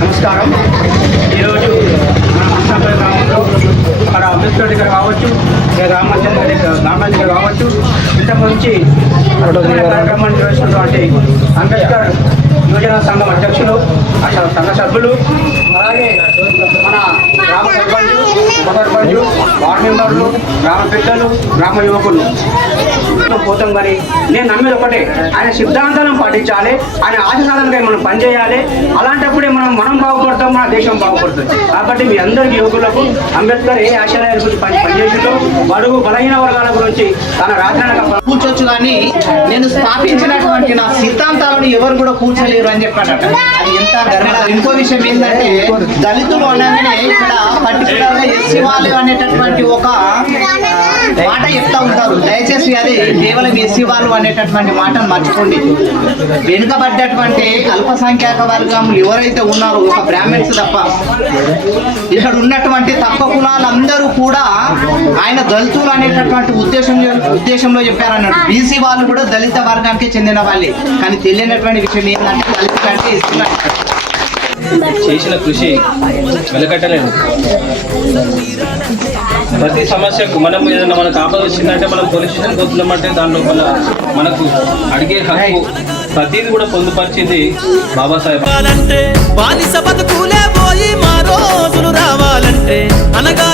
నమస్కారం. ఈరోజు మన మస్తాపల్లి గ్రామంలో అక్కడ అంబేద్కర్ దగ్గర కావచ్చు, లేదా రామచంద్ర దగ్గర కావచ్చు, ఇంతకుముంచి కార్యక్రమాన్ని నిర్వహిస్తున్నటువంటి అంబేద్కర్ యువజన సంఘం అధ్యక్షులు, సంఘ సభ్యులు, అలాగే మన గ్రామ సర్పంచు, ఉప సర్పంచు, వార్డు మెంబర్లు, గ్రామ పెద్దలు, గ్రామ యువకులు పోతాం. కానీ నేను నమ్మేది ఒకటే, ఆయన సిద్ధాంతాలను పాటించాలి, ఆయన ఆశసాధనకై మనం పనిచేయాలి. అలాంటప్పుడే మనం బాగుపడతాం, మన దేశం బాగుపడుతుంది. కాబట్టి మీ అందరికీ యువకులకు అంబేద్కర్ ఏ ఆశయాల గురించి పనిచేసిందో, బడుగు బలహీన వర్గాల గురించి తన రాజ్యాంగ కూర్చోవచ్చు, కానీ నేను స్థాపించినటువంటి నా సిద్ధాంతాలను ఎవరు కూడా కూర్చోలేరు అని చెప్పాడట. అది ఎంత గర్వ. ఇంకో విషయం ఏంటంటే, దళితులు అనగానే ఇక్కడ పర్టికులర్ గా ఎస్సీ వాళ్ళు అనేటటువంటి ఒక మాట చెప్తా ఉంటారు. దయచేసి అది కేవలం ఎస్సీ వాళ్ళు అనేటటువంటి మాటను మర్చిపోండి. వెనుకబడ్డటువంటి అల్పసంఖ్యాక వర్గములు ఎవరైతే ఉన్నారో, ఒక బ్రాహ్మణ్స్ తప్ప ఇక్కడ ఉన్నటువంటి తక్కువ కులాలందరూ కూడా ఆయన దళితులు అనేటటువంటి ఉద్దేశంలో చెప్పారన్నాడు. బీసీ వాళ్ళు కూడా దళిత వర్గానికి చెందిన వాళ్ళే. కానీ తెలియనటువంటి విషయం ఏంటంటే, దళితులు అంటే ఇస్తున్నారు. చేసిన కృషి వెలకట్టలేదు. ప్రతి సమస్యకు మనం ఏదైనా మనకు ఆపద వచ్చిందంటే మనం పోలీస్ స్టేషన్ పోతున్నామంటే దాంట్లో మనకు అడిగే హక్కు ప్రతిదీ కూడా పొందుపరిచింది బాబాసాహెబ్. బానిస బతుకులే పోయి మా రోజులు రావాలంటే అనగా